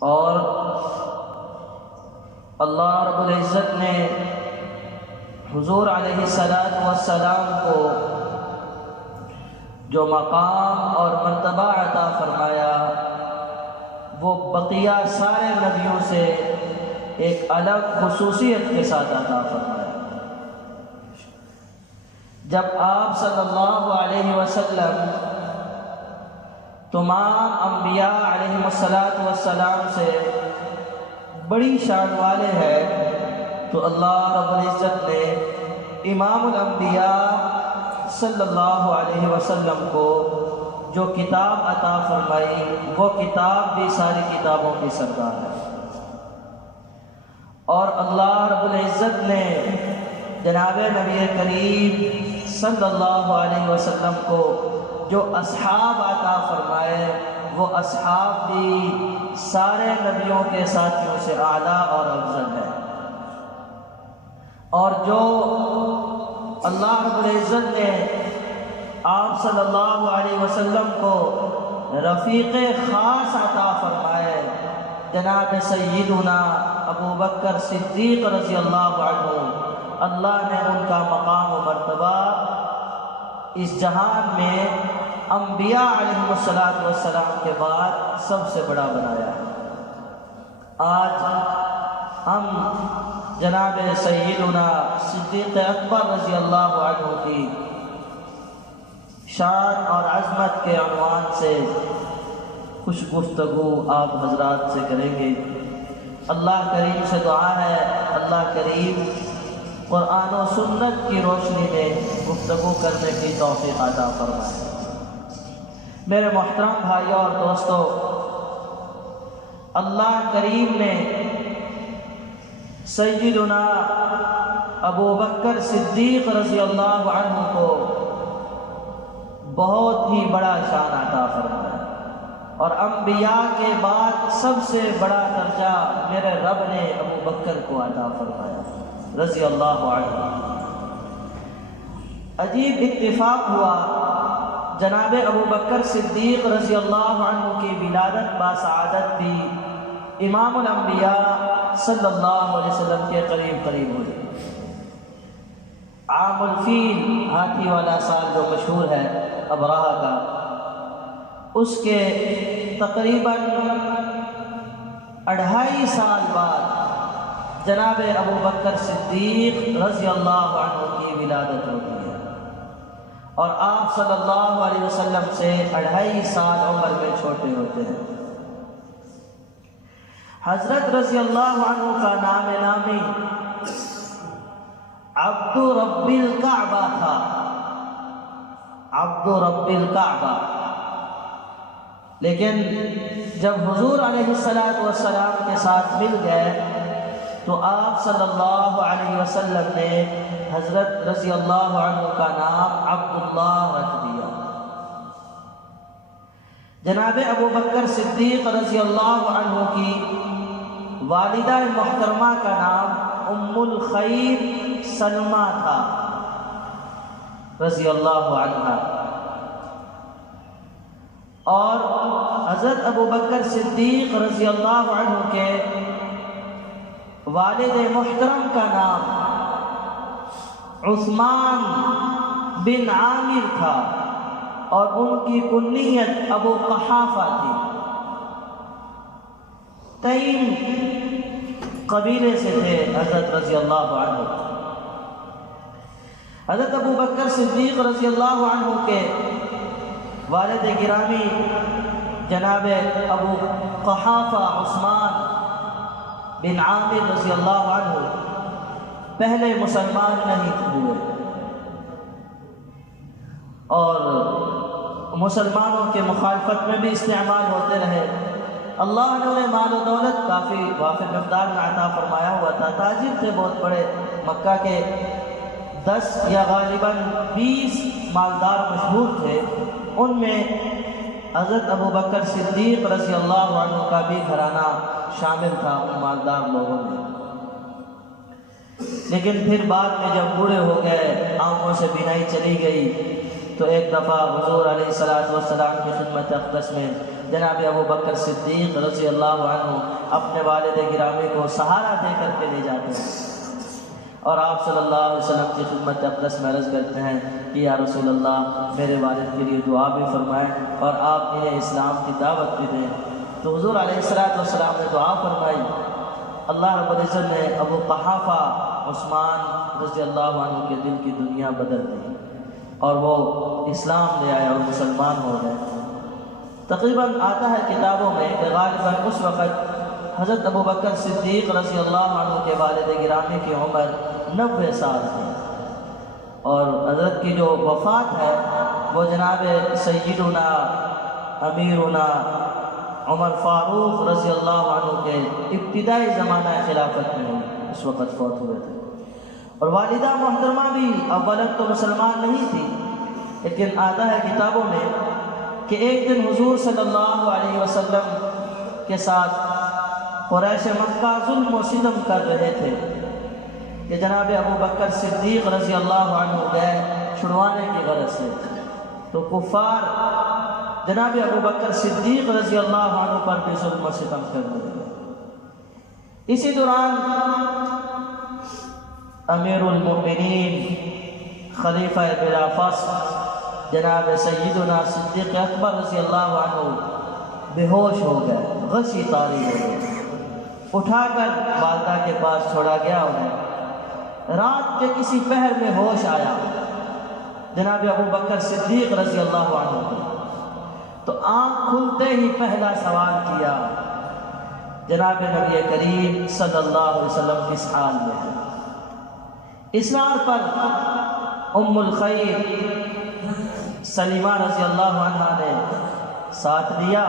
اور اللہ رب العزت نے حضور علیہ السلام کو جو مقام اور مرتبہ عطا فرمایا وہ بقیہ سارے نبیوں سے ایک الگ خصوصیت کے ساتھ عطا فرمایا۔ جب آپ صلی اللہ علیہ وسلم تمام انبیاء علیہ السلام سے بڑی شان والے ہیں تو اللہ رب العزت نے امام الانبیاء صلی اللہ علیہ وسلم کو جو کتاب عطا فرمائی وہ کتاب بھی ساری کتابوں کی سردار ہے، اور اللہ رب العزت نے جناب نبی کریم صلی اللہ علیہ وسلم کو جو اصحاب عطا فرمائے وہ اصحاب بھی سارے نبیوں کے ساتھیوں سے اعلیٰ اور افضل ہے، اور جو اللہ رب العزت نے آپ صلی اللہ علیہ وسلم کو رفیق خاص عطا فرمائے جناب سیدنا ابو بکر صدیق رضی اللہ عنہ، اللہ نے ان کا مقام و مرتبہ اس جہان میں انبیاء علیہ السلام کے بعد سب سے بڑا بنایا ہے۔ آج ہم جناب سیدنا صدیق اکبر رضی اللہ عنہ کی شان اور عظمت کے عنوان سے کچھ گفتگو آپ حضرات سے کریں گے۔ اللہ کریم سے دعا ہے اللہ کریم قرآن و سنت کی روشنی میں گفتگو کرنے کی توفیق عطا فرمائے۔ میرے محترم بھائیوں اور دوستوں، اللہ کریم نے سیدنا ابو بکر صدیق رضی اللہ عنہ کو بہت ہی بڑا شان عطا فرمایا، اور انبیاء کے بعد سب سے بڑا درجہ میرے رب نے ابو بکر کو عطا فرمایا رضی اللہ عنہ۔ عجیب اتفاق ہوا، جناب ابو بکر صدیق رضی اللہ عنہ کی ولادت باسعادت بھی امام الانبیاء صلی اللہ علیہ وسلم کے قریب ہوئی۔ عام الفیل، ہاتھی والا سال جو مشہور ہے ابراہہ کا، اس کے تقریباً 2.5 سال بعد جناب ابو بکر صدیق رضی اللہ عنہ کی ولادت ہوتی ہے، اور آپ صلی اللہ علیہ وسلم سے 2.5 سال عمر میں چھوٹے ہوتے ہیں۔ حضرت رضی اللہ عنہ کا نام نامی عبد رب الکعبہ تھا، عبد رب الکعبہ، لیکن جب حضور علیہ السلام کے ساتھ مل گئے تو آپ صلی اللہ علیہ وسلم نے حضرت رضی اللہ عنہ کا نام عبداللہ رکھ دیا۔ جناب ابو بکر صدیق رضی اللہ عنہ کی والدہ محترمہ کا نام ام الخیر سلمہ تھا رضی اللہ عنہ، اور حضرت ابو بکر صدیق رضی اللہ عنہ کے والد محترم کا نام عثمان بن عامر تھا، اور ان کی کنیت ابو قحافہ تھی۔ تیم قبیلے سے تھے حضرت رضی اللہ عنہ۔ حضرت ابو بکر صدیق رضی اللہ عنہ کے والد گرامی جناب ابو قحافہ عثمان بن عامر رضی اللہ عنہ پہلے مسلمان نہیں ہوئے، اور مسلمانوں کے مخالفت میں بھی استعمال ہوتے رہے۔ اللہ نے انہیں مال و دولت کافی وافر مقدار میں عطا فرمایا ہوا تھا، تاجر تھے بہت بڑے، مکہ کے 10 یا غالباً 20 مالدار مشہور تھے، ان میں حضرت ابو بکر صدیق رضی اللہ عنہ کا بھی گھرانہ شامل تھا ان مالدار لوگوں میں۔ لیکن پھر بعد میں جب بوڑھے ہو گئے، آنکھوں سے بینائی چلی گئی، تو ایک دفعہ حضور علیہ السلام کی خدمت اقدس میں جناب ابو بکر صدیق رضی اللہ عنہ اپنے والد گرامی کو سہارا دے کر کے لے جاتے ہیں، اور آپ صلی اللہ علیہ وسلم کی خدمت اقدس میں عرض کرتے ہیں کہ یا رسول اللہ میرے والد کے لیے دعا بھی فرمائیں اور آپ انہیں اسلام کی دعوت بھی دیں۔ تو حضور علیہ السلام نے دعا فرمائی، اللہ رب العزت نے ابو قحافہ عثمان رضی اللہ عنہ کے دل کی دنیا بدل دی اور وہ اسلام لے آئے اور مسلمان ہو گئے۔ تقریباً آتا ہے کتابوں میں کہ غالباً اس وقت حضرت ابو بکر صدیق رضی اللہ عنہ کے والد گرامی کی عمر 90 سال تھی، اور حضرت کی جو وفات ہے وہ جناب سیدنا امیرنا عمر فاروق رضی اللہ عنہ کے ابتدائی زمانہ خلافت میں ہوئی، اس وقت فوت ہوئے تھے۔ اور والدہ محترمہ بھی اولاً تو مسلمان نہیں تھی، لیکن آتا ہے کتابوں میں کہ ایک دن حضور صلی اللہ علیہ وسلم کے ساتھ قریش مکہ ظلم و ستم کر رہے تھے کہ جناب ابو بکر صدیق رضی اللہ عنہ گئے چھڑوانے کی غرض سے، تو کفار جناب ابو بکر صدیق رضی اللہ عنہ پر بھی ظلم و ستم کر رہے تھے۔ اسی دوران امیر المؤمنین خلیفہ بلا فصل جناب سیدنا صدیق اکبر رضی اللہ عنہ بے ہوش ہو گئے، غشی طاری ہو گئے، اٹھا کر والدہ کے پاس چھوڑا گیا انہیں۔ رات کے کسی پہر میں ہوش آیا جناب ابو بکر صدیق رضی اللہ عنہ کو، تو آنکھ کھلتے ہی پہلا سوال کیا جناب نبی کریم صلی اللہ علیہ وسلم کس حال میں ہے؟ اسرار پر ام الخیر سلیمہ رضی اللہ عنہ نے ساتھ لیا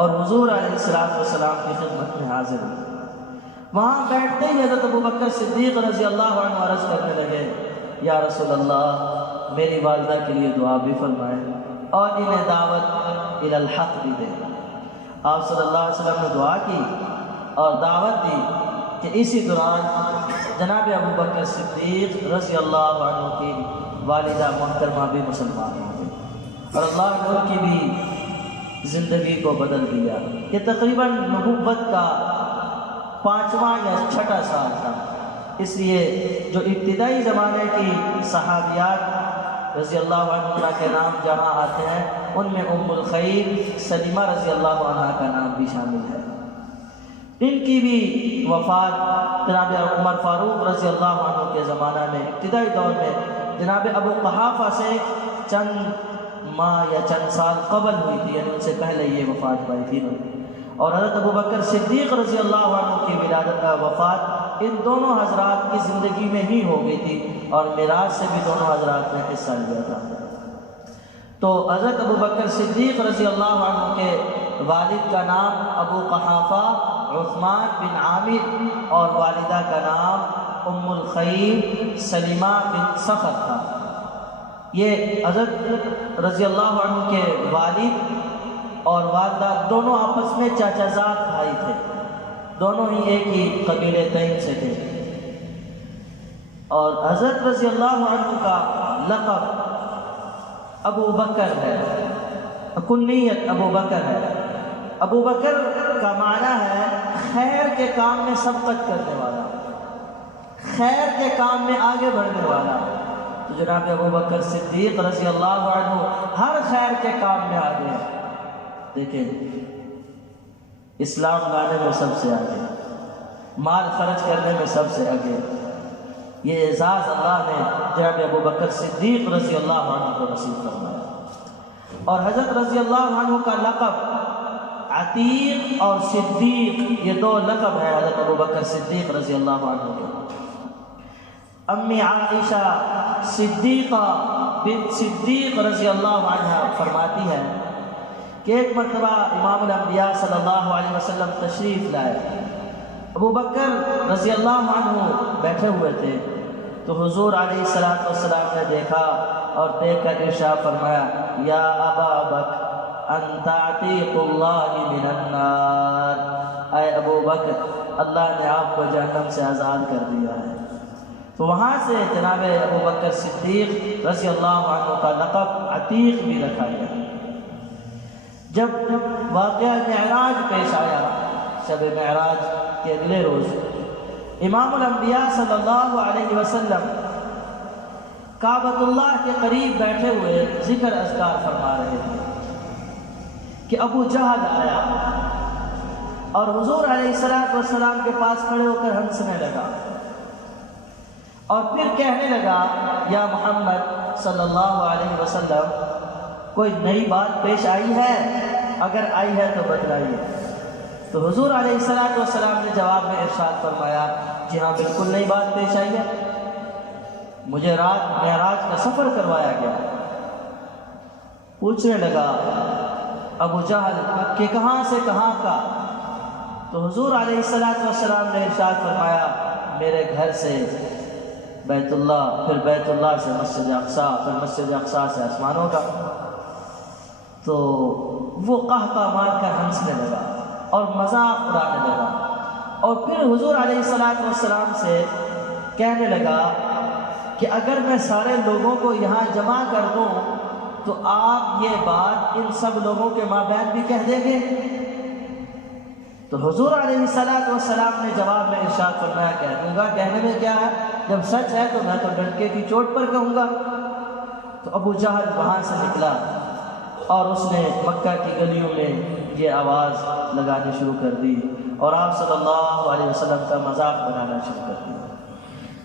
اور حضور علیہ السلام کی خدمت میں حاضر ہوئے۔ وہاں بیٹھتے ہی حضرت ابو بکر صدیق رضی اللہ عنہ عرض کرنے لگے، یا رسول اللہ میری والدہ کے لیے دعا بھی فرمائیں اور انہیں دعوت الی الحق بھی دیں۔ آپ صلی اللہ علیہ وسلم نے دعا کی اور دعوت دی کہ اسی دوران جناب ابو بکر صدیق رضی اللہ عنہ کی والدہ محترمہ بھی مسلمان ہو گئی اور اللہ نے ان کی بھی زندگی کو بدل دیا۔ یہ تقریباً نبوت کا 5واں یا 6واں سال تھا، اس لیے جو ابتدائی زمانے کی صحابیات رضی اللہ عنہ کے نام جہاں آتے ہیں ان میں ام الخیر سلیمہ رضی اللہ عنہ کا نام بھی شامل ہے۔ ان کی بھی وفات جناب عمر فاروق رضی اللہ عنہ کے زمانہ میں ابتدائی دور میں جناب ابو قحافہ سے چند ماہ یا چند سال قبل ہوئی تھی، یعنی ان سے پہلے یہ وفات پائی تھی۔ اور حضرت ابو بکر صدیق رضی اللہ عنہ کی ولادت وفات ان دونوں حضرات کی زندگی میں ہی ہو گئی تھی اور میراث سے بھی دونوں حضرات نے حصہ لیا تھا۔ تو حضرت ابو بکر صدیق رضی اللہ عنہ کے والد کا نام ابو قحافہ عثمان بن عامر اور والدہ کا نام ام الخیر سلیمہ بن صخر تھا۔ یہ حضرت رضی اللہ عنہ کے والد اور والدہ دونوں آپس میں چاچا زاد بھائی تھے، دونوں ہی ایک ہی قبیلے تیم سے تھے۔ اور حضرت رضی اللہ عنہ کا لقب ابو بکر ہے، کنیت ابو بکر ہے۔ ابو بکر کا معنی ہے خیر کے کام میں سبقت کرنے والا، خیر کے کام میں آگے بڑھنے والا۔ تو جناب ابو بکر صدیق رضی اللہ عنہ ہر خیر کے کام میں آگے ہیں۔ دیکھیں اسلام لانے میں سب سے آگے، مال خرچ کرنے میں سب سے آگے، یہ اعزاز اللہ نے جناب ابو بکر صدیق رضی اللہ عنہ کو نصیب فرمایا۔ اور حضرت رضی اللہ عنہ کا لقب عتیق اور صدیق، یہ دو لقب ہے حضرت ابو بکر صدیق رضی اللہ عنہ کے۔ امی عائشہ صدیقہ بنت صدیق رضی اللہ عنہ فرماتی ہے کہ ایک مرتبہ امام الانبیاء صلی اللہ علیہ وسلم تشریف لائے، ابو بکر رضی اللہ عنہ بیٹھے ہوئے تھے، تو حضور علیہ السلام نے دیکھا اور دیکھ کر ارشاد فرمایا، یا ابا بکر انت عتیق اللہ من النار، اے ابو بکر اللہ نے آپ کو جہنم سے آزاد کر دیا ہے۔ تو وہاں سے جناب ابو بکر صدیق رضی اللہ عنہ کا لقب عتیق بھی رکھا گیا۔ جب واقعہ معراج پیش آیا، شب معراج کے اگلے روز امام الانبیاء صلی اللہ علیہ وسلم کعبۃ اللہ کے قریب بیٹھے ہوئے ذکر اذکار فرما رہے تھے کہ ابو جہل آیا اور حضور علیہ السلام کے پاس کھڑے ہو کر ہنسنے لگا اور پھر کہنے لگا یا محمد صلی اللہ علیہ وسلم کوئی نئی بات پیش آئی ہے؟ اگر آئی ہے تو بتلائیے۔ تو حضور علیہ السلام نے جواب میں ارشاد فرمایا جی ہاں بالکل نئی بات پیش آئی ہے، مجھے رات معراج کا سفر کروایا گیا۔ پوچھنے لگا ابو جہل کہ کہاں سے کہاں کا؟ تو حضور علیہ السلام نے ارشاد فرمایا میرے گھر سے بیت اللہ، پھر بیت اللہ سے مسجد اقصیٰ، پھر مسجد اقصیٰ سے آسمانوں کا۔ تو وہ قہقہ مار کر ہنسنے لگا اور مذاق اڑانے لگا اور پھر حضور علیہ السلام سے کہنے لگا کہ اگر میں سارے لوگوں کو یہاں جمع کر دوں تو آپ یہ بات ان سب لوگوں کے مابین بھی کہہ دیں گے؟ تو حضور علیہ السلام نے جواب میں ارشاد فرمایا کہہ دوں گا، کہنے میں کیا ہے، جب سچ ہے تو میں تو ڈنڈے کی چوٹ پر کہوں گا۔ تو ابو جہل وہاں سے نکلا اور اس نے مکہ کی گلیوں میں یہ آواز لگانی شروع کر دی اور آپ صلی اللہ علیہ وسلم کا مذاق بنانا شروع کر دیا۔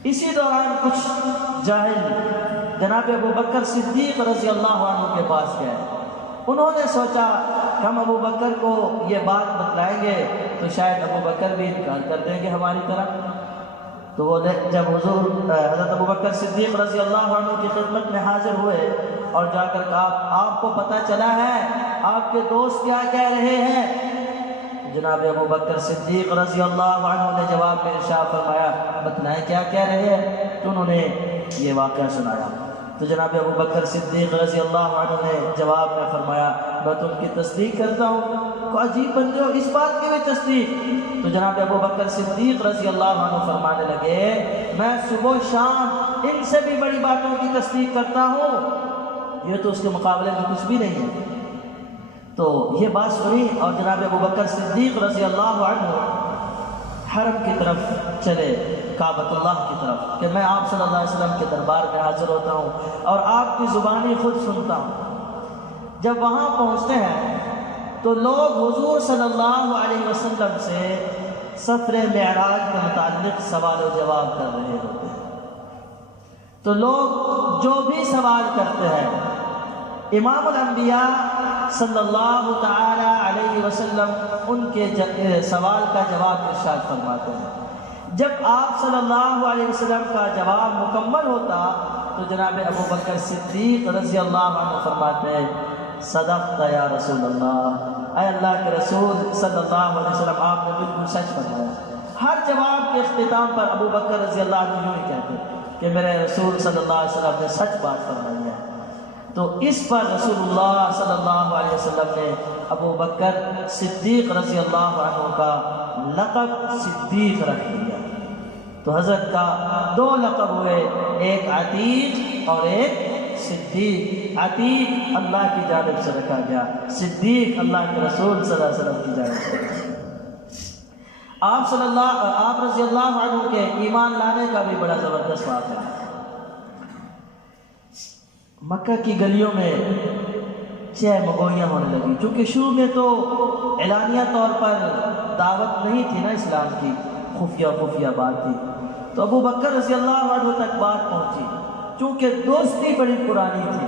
اسی دوران کچھ جاہل جناب ابو بکر صدیق رضی اللہ عنہ کے پاس گئے۔ انہوں نے سوچا کہ ہم ابو بکر کو یہ بات بتلائیں گے تو شاید ابو بکر بھی انکار کر دیں گے ہماری طرح۔ تو وہ جب حضور حضرت ابو بکر صدیق رضی اللہ عنہ کی خدمت میں حاضر ہوئے اور جا کر کہا آپ کو پتہ چلا ہے آپ کے دوست کیا کہہ رہے ہیں؟ جناب ابو بکر صدیق رضی اللہ عنہ نے جواب میں ارشاد فرمایا بتلائیں کیا کہہ رہے ہیں؟ تو انہوں نے یہ واقعہ سنایا۔ تو جناب ابو بکر صدیق رضی اللہ عنہ نے جواب میں فرمایا میں تم کی تصدیق کرتا ہوں۔ تو عجیب بندے ہو، اس بات کی بھی تصدیق؟ تو جناب ابو بکر صدیق رضی اللہ عنہ فرمانے لگے میں صبح و شام ان سے بھی بڑی باتوں کی تصدیق کرتا ہوں، یہ تو اس کے مقابلے میں کچھ بھی نہیں ہے۔ تو یہ بات سنی اور جناب ابو بکر صدیق رضی اللہ عنہ حرم کی طرف چلے، کعبۃ اللہ کی طرف، کہ میں آپ صلی اللہ علیہ وسلم کے دربار میں حاضر ہوتا ہوں اور آپ کی زبانی خود سنتا ہوں۔ جب وہاں پہنچتے ہیں تو لوگ حضور صلی اللہ علیہ وسلم سے سفر معراج کے متعلق سوال و جواب کر رہے ہوتے ہیں۔ تو لوگ جو بھی سوال کرتے ہیں امام الانبیاء صلی اللہ تعالی علیہ وسلم ان کے سوال کا جواب ارشاد فرماتے ہیں۔ جب آپ صلی اللہ علیہ وسلم کا جواب مکمل ہوتا تو جناب ابو بکر صدیق رضی اللہ عنہ فرماتے ہیں صدقت یا رسول اللہ، اے اللہ کے رسول صلی اللہ علیہ وسلم آپ نے بالکل سچ فرمایا۔ ہر جواب کے اختتام پر ابو بکر رضی اللہ عنہ یوں ہی کہتے کہ میرے رسول صلی اللہ علیہ وسلم نے سچ بات فرمائی ہے۔ تو اس پر رسول اللہ صلی اللہ علیہ وسلم نے ابو بکر صدیق رضی اللہ عنہ کا لقب صدیق رکھ دیا۔ تو حضرت کا دو لقب ہوئے، ایک عتیق اور ایک صدیق۔ عتیق اللہ کی جانب سے رکھا گیا، صدیق اللہ کے رسول صلی اللہ علیہ وسلم کی جانب سے۔ آپ رضی اللہ عنہ کے ایمان لانے کا بھی بڑا زبردست واقعہ ہے۔ مکہ کی گلیوں میں چہ مگوئیاں ہونے لگی، چونکہ شروع میں تو اعلانیہ طور پر دعوت نہیں تھی نا اسلام کی، خفیہ بات تھی۔ تو ابو بکر رضی اللہ عنہ تک بات پہنچی، چونکہ دوستی بڑی پرانی تھی،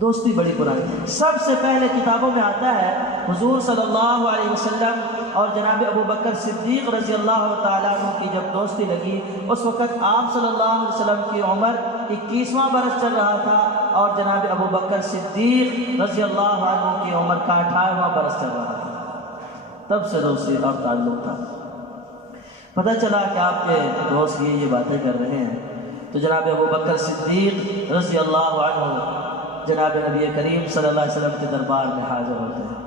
دوستی بڑی پرانی۔ سب سے پہلے کتابوں میں آتا ہے حضور صلی اللہ علیہ وسلم اور جناب ابو بکر صدیق رضی اللہ تعالیٰ عنہ کی جب دوستی لگی، اس وقت آپ صلی اللہ علیہ وسلم کی عمر 21واں برس چل رہا تھا اور جناب ابو بکر صدیق رضی اللہ عنہ کی عمر کا 18واں برس چل رہا تھا۔ تب سے دوستی اور تعلق تھا۔ پتہ چلا کہ آپ کے دوست یہ باتیں کر رہے ہیں، تو جناب ابو بکر صدیق رضی اللہ عنہ جناب نبی کریم صلی اللہ علیہ وسلم کے دربار میں حاضر ہوتے ہیں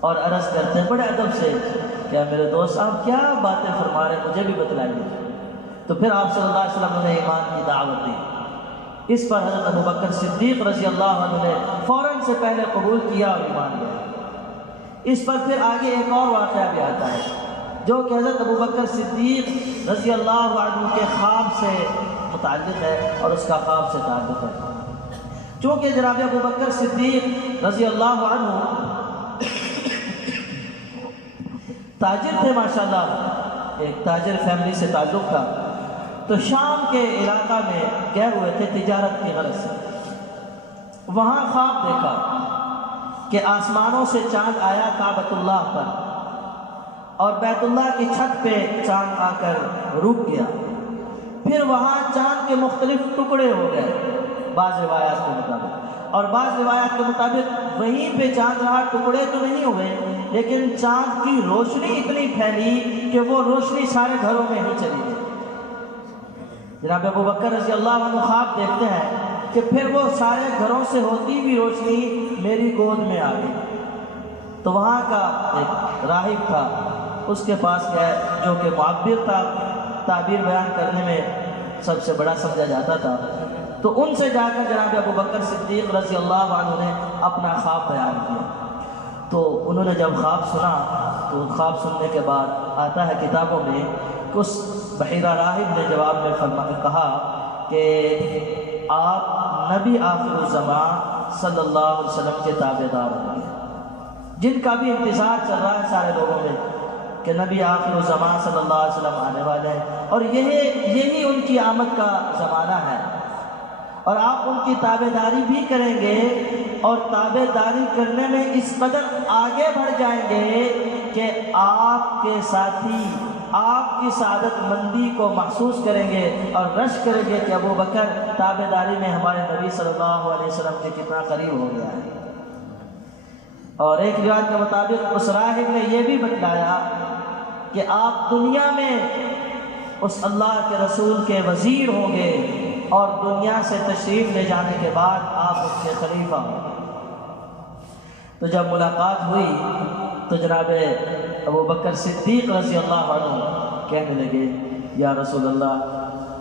اور عرض کرتے ہیں بڑے ادب سے کہ میرے دوست آپ کیا باتیں فرما رہے ہیں، مجھے بھی بتلائیے۔ تو پھر آپ صلی اللہ علیہ وسلم نے ایمان کی دعوت دی۔ اس پر حضرت ابوبکر صدیق رضی اللہ عنہ نے فوراً سے پہلے قبول کیا اور ایمان لیا۔ اس پر پھر آگے ایک اور واقعہ بھی آتا ہے جو کہ حضرت ابوبکر صدیق رضی اللہ عنہ کے خواب سے متعلق ہے اور اس کا خواب سے تعلق ہے۔ چونکہ جناب ابوبکر صدیق رضی اللہ عنہ تاجر تھے ماشاءاللہ، ایک تاجر فیملی سے تعلق تھا، تو شام کے علاقہ میں گئے ہوئے تھے تجارت کی غرض سے۔ وہاں خواب دیکھا کہ آسمانوں سے چاند آیا کعبۃ اللہ پر، اور بیت اللہ کی چھت پہ چاند آ کر رک گیا۔ پھر وہاں چاند کے مختلف ٹکڑے ہو گئے بعض روایات کے مطابق، اور بعض روایات کے مطابق وہیں پہ چاند رہا، ٹکڑے تو نہیں ہوئے لیکن چاند کی روشنی اتنی پھیلی کہ وہ روشنی سارے گھروں میں ہی چلی گئی۔ جناب ابوبکر رضی اللہ عنہ خواب دیکھتے ہیں کہ پھر وہ سارے گھروں سے ہوتی بھی روشنی میری گود میں آ گئی۔ تو وہاں کا ایک راہب تھا، اس کے پاس گئے جو کہ معبر تھا، تعبیر بیان کرنے میں سب سے بڑا سمجھا جاتا تھا۔ تو ان سے جا کر جناب ابوبکر صدیق رضی اللہ عنہ نے اپنا خواب بیان کیا۔ تو انہوں نے جب خواب سنا تو خواب سننے کے بعد آتا ہے کتابوں میں کہ اس بحیرہ راہب نے جواب میں کہا کہ آپ نبی آخر الزمان صلی اللہ علیہ وسلم کے تابع دار ہوں گے، جن کا بھی انتظار چل رہا ہے سارے لوگوں میں کہ نبی آخر الزمان صلی اللہ علیہ وسلم آنے والے ہیں، اور یہی ان کی آمد کا زمانہ ہے، اور آپ ان کی تابع داری بھی کریں گے، اور تابع داری کرنے میں اس قدر آگے بڑھ جائیں گے کہ آپ کے ساتھی آپ کی سعادت مندی کو محسوس کریں گے اور رش کریں گے کہ ابوبکر تابع داری میں ہمارے نبی صلی اللہ علیہ وسلم کے کتنا قریب ہو گیا ہے۔ اور ایک روایت کے مطابق اس راہب نے یہ بھی بتلایا کہ آپ دنیا میں اس اللہ کے رسول کے وزیر ہوں گے، اور دنیا سے تشریف لے جانے کے بعد آپ اس کے خلیفہ ہوں گے۔ تو جب ملاقات ہوئی تو جناب ابوبکر صدیق رضی اللہ عنہ کہنے لگے یا رسول اللہ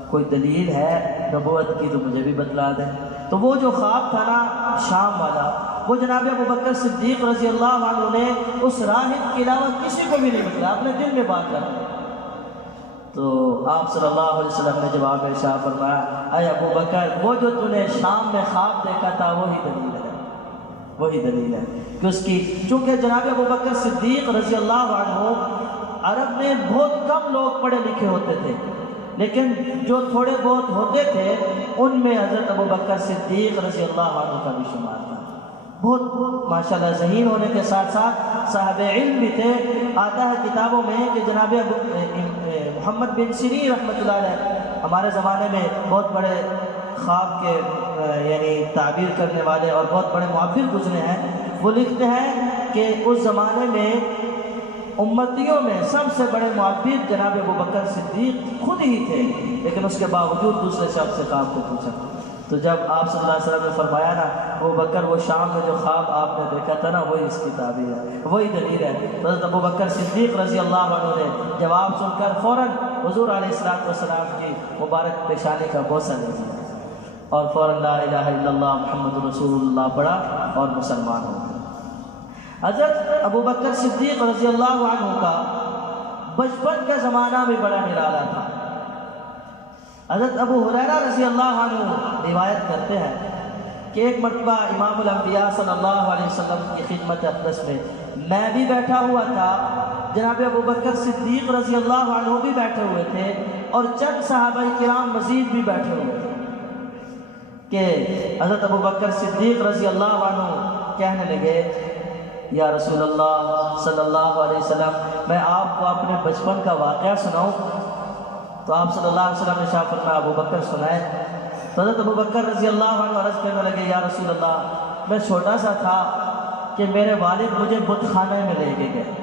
کوئی دلیل ہے نبوت کی تو مجھے بھی بتلا دیں۔ تو وہ جو خواب تھا نا شام والا، وہ جناب ابوبکر صدیق رضی اللہ عنہ نے اس راہب کے علاوہ کسی کو بھی نہیں بتلایا، اپنے دل میں بات کر دی۔ تو آپ صلی اللہ علیہ وسلم نے جواب ارشاد فرمایا اے ابوبکر، وہ جو تو نے شام میں خواب دیکھا تھا وہی دلیل ہے، وہی دلیل ہے کہ اس کی، چونکہ جناب ابوبکر صدیق رضی اللہ عنہ عرب میں بہت کم لوگ پڑھے لکھے ہوتے تھے، لیکن جو تھوڑے بہت ہوتے تھے ان میں حضرت ابوبکر صدیق رضی اللہ عنہ کا بھی شمار تھا۔ بہت ماشاءاللہ ذہین ہونے کے ساتھ ساتھ صاحب علم بھی تھے۔ آتا ہے کتابوں میں کہ جناب محمد بن سیرین رحمۃ اللہ علیہ ہمارے زمانے میں بہت بڑے خواب کے یعنی تعبیر کرنے والے اور بہت بڑے معبر گزرے ہیں، وہ لکھتے ہیں کہ اس زمانے میں امتیوں میں سب سے بڑے معبر جناب ابوبکر صدیق خود ہی تھے، لیکن اس کے باوجود دوسرے شخص سے خواب کو پوچھا۔ تو جب آپ صلی اللہ علیہ وسلم نے فرمایا نا ابوبکر وہ شام میں جو خواب آپ نے دیکھا تھا نا وہی اس کی تعبیر ہے، وہی دلیل ہے، تو حضرت ابوبکر صدیق رضی اللہ عنہ نے جواب سن کر فوراً حضور علیہ السلام کی مبارک پیشانی کا بوسہ لے لیا اور فوراً لا الہ الا اللہ محمد رسول اللہ پڑھا اور مسلمان ہو گئے۔ حضرت ابوبکر صدیق رضی اللہ عنہ کا بچپن کا زمانہ بھی بڑا نرالا تھا۔ حضرت ابو ہریرہ رضی اللہ عنہ روایت کرتے ہیں کہ ایک مرتبہ امام الانبیاء صلی اللہ علیہ وسلم کی خدمت اقدس میں بھی بیٹھا ہوا تھا، جناب ابوبکر صدیق رضی اللہ عنہ بھی بیٹھے ہوئے تھے، اور چند صحابہ کرام مزید بھی بیٹھے ہوئے تھے کہ حضرت ابوبکر صدیق رضی اللہ عنہ کہنے لگے یا رسول اللہ صلی اللہ علیہ وسلم میں آپ کو اپنے بچپن کا واقعہ سناؤں؟ تو آپ صلی اللہ علیہ وسلم نے ارشاد فرمایا ابوبکر سنائے۔ تو حضرت ابوبکر رضی اللہ عنہ عرض کرنے لگے یا رسول اللہ میں چھوٹا سا تھا کہ میرے والد مجھے بت خانے میں لے کے گئے،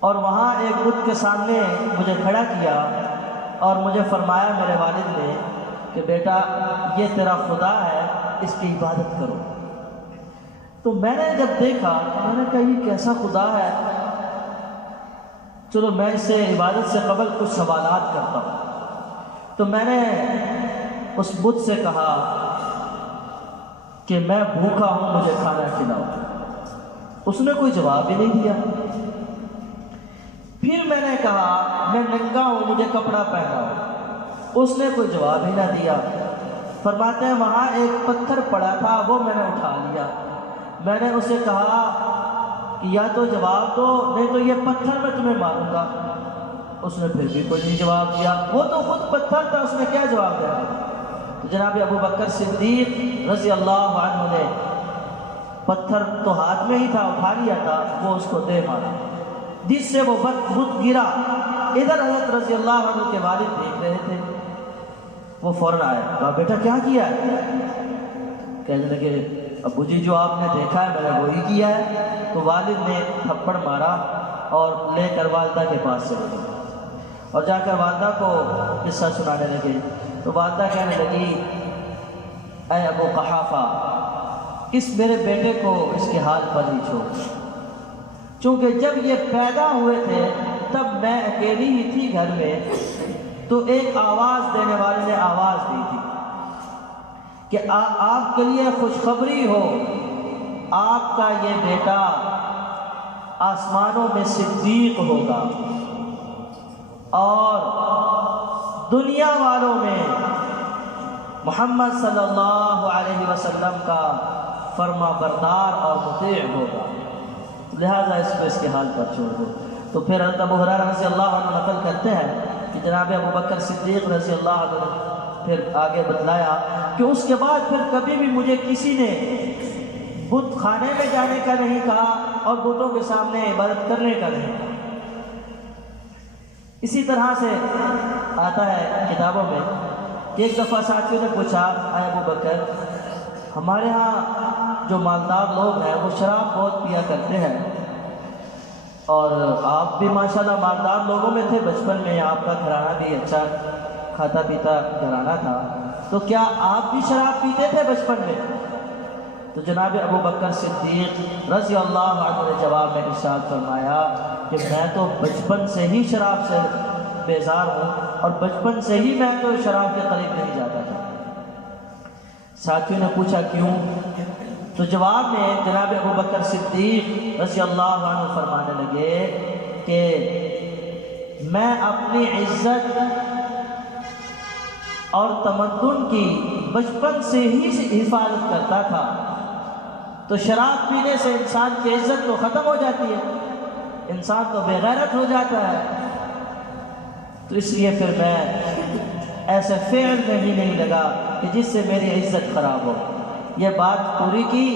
اور وہاں ایک بت کے سامنے مجھے کھڑا کیا اور مجھے فرمایا میرے والد نے کہ بیٹا یہ تیرا خدا ہے، اس کی عبادت کرو۔ تو میں نے جب دیکھا میں نے کہا یہ کیسا خدا ہے، چلو میں اس سے عبادت سے قبل کچھ سوالات کرتا ہوں۔ تو میں نے اس بت سے کہا کہ میں بھوکا ہوں، مجھے کھانا کھلاؤ۔ اس نے کوئی جواب ہی نہیں دیا۔ پھر میں نے کہا میں ننگا ہوں، مجھے کپڑا پہناؤ۔ اس نے کوئی جواب ہی نہ دیا۔ فرماتے ہیں وہاں ایک پتھر پڑا تھا، وہ میں نے اٹھا لیا۔ میں نے اسے کہا کہ یا تو جواب دو، نہیں تو یہ پتھر میں تمہیں ماروں گا۔ اس نے پھر بھی کوئی نہیں جواب دیا۔ وہ تو خود پتھر تھا، اس نے کیا جواب دیا؟ تو جناب ابو بکر صدیق رضی اللہ عنہ نے پتھر تو ہاتھ میں ہی تھا، اٹھا لیا تھا، وہ اس کو دے مارا، جس سے وہ بت گرا۔ ادھر حضرت رضی اللہ عنہ کے والد دیکھ رہے تھے، وہ فوراً آئے، کہا بیٹا کیا کیا ہے؟ کہنے لگے ابو جی جو آپ نے دیکھا ہے میں نے وہی کیا ہے۔ تو والد نے تھپڑ مارا اور لے کر والدہ کے پاس چلے گئے اور جا کر والدہ کو قصہ سنانے لگے۔ تو والدہ کہنے لگی اے ابو قحافہ، اس میرے بیٹے کو اس کے حال پر ہی چھوڑ، چونکہ جب یہ پیدا ہوئے تھے تب میں اکیلی ہی تھی گھر میں، تو ایک آواز دینے والے نے آواز دی تھی کہ آپ کے لیے خوشخبری ہو، آپ کا یہ بیٹا آسمانوں میں صدیق ہوگا اور دنیا والوں میں محمد صلی اللہ علیہ وسلم کا فرما بردار اور مطیع ہوگا، لہذا اس کو اس کے حال پر چھوڑ دو۔ تو پھر حضرت ابو ہریرہ رضی اللہ عنہ نقل کرتے ہیں کہ جناب ابو بکر صدیق رضی اللہ عنہ نے پھر آگے بتلایا کہ اس کے بعد پھر کبھی بھی مجھے کسی نے بت خانے میں جانے کا نہیں کہا اور بتوں کے سامنے عبادت کرنے کا نہیں کہا۔ اسی طرح سے آتا ہے کتابوں میں کہ ایک دفعہ ساتھیوں نے پوچھا اے ابو بکر، ہمارے ہاں جو مالدار لوگ ہیں وہ شراب بہت پیا کرتے ہیں، اور آپ بھی ماشاءاللہ مالدار لوگوں میں تھے، بچپن میں آپ کا گھرانہ بھی اچھا کھاتا پیتا گھرانہ تھا، تو کیا آپ بھی شراب پیتے تھے بچپن میں؟ تو جناب ابو بکر صدیق رضی اللہ عنہ نے جواب میں ارشاد فرمایا کہ میں تو بچپن سے ہی شراب سے بیزار ہوں اور بچپن سے ہی میں تو شراب کے قریب نہیں جاتا تھا۔ ساتھیوں نے پوچھا کیوں؟ تو جواب میں جناب ابو بکر صدیق رضی اللہ عنہ فرمانے لگے کہ میں اپنی عزت اور تمدن کی بچپن سے ہی حفاظت کرتا تھا، تو شراب پینے سے انسان کی عزت تو ختم ہو جاتی ہے، انسان تو بے غیرت ہو جاتا ہے، تو اس لیے پھر میں ایسے فعل میں ہی نہیں لگا کہ جس سے میری عزت خراب ہو۔ یہ بات پوری کی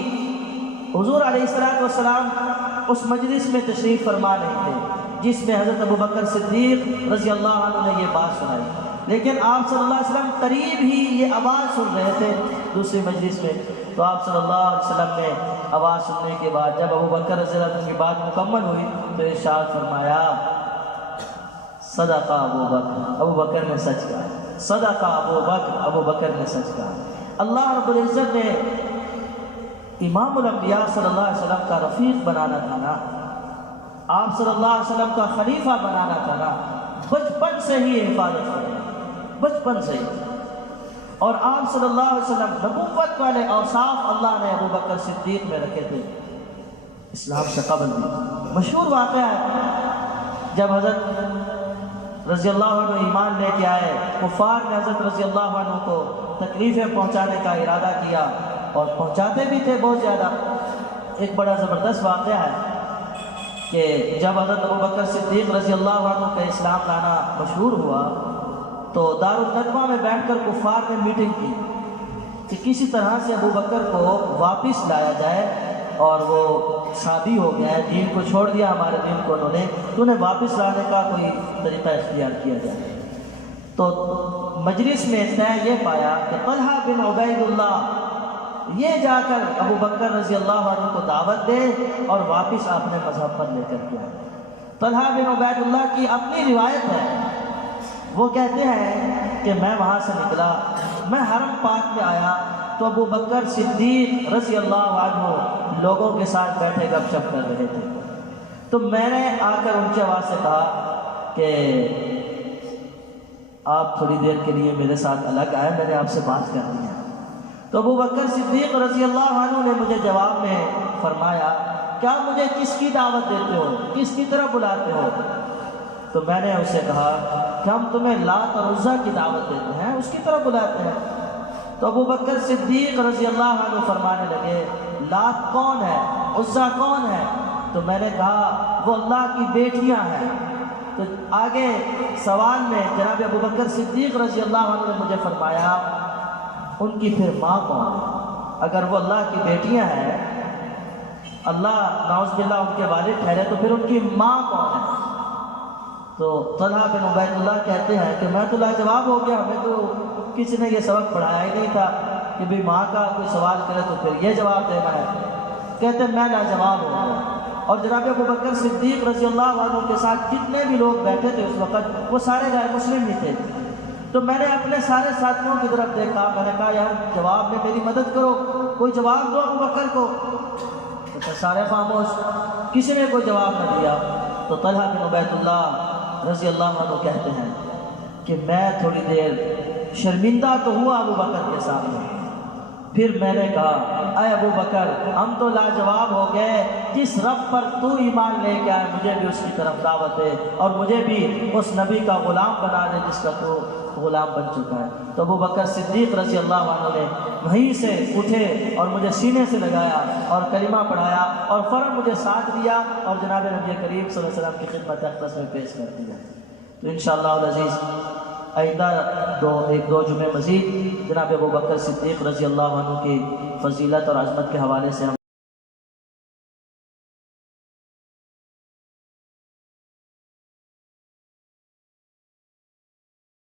حضور علیہ السلام اس مجلس میں تشریف فرما رہے تھے جس میں حضرت ابو بکر صدیق رضی اللہ عنہ نے یہ بات سنائی، لیکن آپ صلی اللہ علیہ وسلم قریب ہی یہ آواز سن رہے تھے دوسری مجلس میں۔ تو آپ صلی اللہ علیہ وسلم نے آواز سننے کے بعد جب ابو بکر رضی اللہ عنہ کی بات مکمل ہوئی تو ارشاد فرمایا صدق ابو بکر، ابو بکر نے سچ کہا، صدق ابو بکر، ابو بکر نے سچ کہا۔ اللہ رب العزت نے امام الانبیاء صلی اللہ علیہ وسلم کا رفیق بنانا تھا نا، آپ صلی اللہ علیہ وسلم کا خلیفہ بنانا تھا نا، بچپن سے ہی حفاظت کرے، بچپن سے ہی۔ اور آپ صلی اللہ علیہ وسلم نبوت والے اوصاف اللہ نے ابو بکر صدیق میں رکھے تھے اسلام سے قبل بھی۔ مشہور واقعہ ہے جب حضرت رضی اللہ عنہ ایمان لے کے آئے، کفار نے حضرت رضی اللہ عنہ کو تکلیفیں پہنچانے کا ارادہ کیا اور پہنچاتے بھی تھے بہت زیادہ۔ ایک بڑا زبردست واقعہ ہے کہ جب حضرت ابو بکر صدیق رضی اللہ عنہ کا اسلام لانا مشہور ہوا تو دارالندوہ میں بیٹھ کر کفار نے میٹنگ کی کہ کسی طرح سے ابو بکر کو واپس لایا جائے، اور وہ شادی ہو گیا ہے، دین کو چھوڑ دیا ہمارے دین کو انہوں نے، تو انہیں واپس لانے کا کوئی طریقہ اختیار کیا جائے۔ تو مجلس میں طے یہ پایا کہ طلحہ بن عبید اللہ یہ جا کر ابو بکر رضی اللہ عنہ کو دعوت دے اور واپس اپنے مذہب پر لے کر کے آئے۔ طلحہ بن عبید اللہ کی اپنی روایت ہے، وہ کہتے ہیں کہ میں وہاں سے نکلا، میں حرم پاک میں آیا تو ابو بکر صدیق رضی اللہ عنہ لوگوں کے ساتھ بیٹھے گپ شپ کر رہے تھے، تو میں نے آ کر ان کی آواز سے کہا کہ آپ تھوڑی دیر کے لیے میرے ساتھ الگ آئے، میں نے آپ سے بات کرنی ہے۔ تو ابو بکر صدیق رضی اللہ عنہ نے مجھے جواب میں فرمایا، کیا مجھے کس کی دعوت دیتے ہو، کس کی طرف بلاتے ہو؟ تو میں نے اسے کہا کہ ہم تمہیں لات اور عزیٰ کی دعوت دیتے ہیں، اس کی طرف بلاتے ہیں۔ تو ابو بکر صدیق رضی اللہ عنہ فرمانے لگے، لات کون ہے، عزیٰ کون ہے؟ تو میں نے کہا وہ اللہ کی بیٹیاں ہیں۔ تو آگے سوال میں جناب ابو بکر صدیق رضی اللہ عنہ نے مجھے فرمایا، ان کی پھر ماں کون ہے؟ اگر وہ اللہ کی بیٹیاں ہیں، اللہ نعوذ باللہ ان کے والد ٹھہرے، تو پھر ان کی ماں کون ہے؟ تو طلحہ بن عبید اللہ کہتے ہیں کہ میں تو لاجواب ہو گیا، ہمیں تو کسی نے یہ سبق پڑھایا ہی نہیں تھا کہ بھی ماں کا کوئی سوال کرے تو پھر یہ جواب دینا ہے۔ کہتے ہیں میں لاجواب ہو گیا، اور جناب ابو بکر صدیق رضی اللہ عنہ کے ساتھ جتنے بھی لوگ بیٹھے تھے اس وقت وہ سارے غیر مسلم ہی تھے۔ تو میں نے اپنے سارے ساتھیوں کی طرف دیکھا، میں نے کہا یار جواب میں میری مدد کرو، کوئی جواب دو ابو بکر کو۔ تو سارے خاموش، کسی نے کوئی جواب نہ دیا۔ تو طلحہ بن عبید اللہ رضی اللہ عنہ کہتے ہیں کہ میں تھوڑی دیر شرمندہ تو ہوا ابو بکر کے سامنے، پھر میں نے کہا اے ابو بکر ہم تو لاجواب ہو گئے، جس رب پر تو ایمان لے کے آئے مجھے بھی اس کی طرف دعوت دے، اور مجھے بھی اس نبی کا غلام بنا دے جس کا تو غلام بن چکا ہے۔ تو ابو بکر صدیق رضی اللہ عنہ نے وہیں سے اٹھے اور مجھے سینے سے لگایا اور کلمہ پڑھایا اور فوراً مجھے ساتھ دیا اور جناب نبی کریم صلی اللہ علیہ وسلم کی خدمت اقدس میں پیش کر دیا۔ تو انشاءاللہ العزیز آئندہ ایک دو جمعے مزید جناب ابو بکر صدیق رضی اللہ عنہ کی فضیلت اور عظمت کے حوالے سے ہم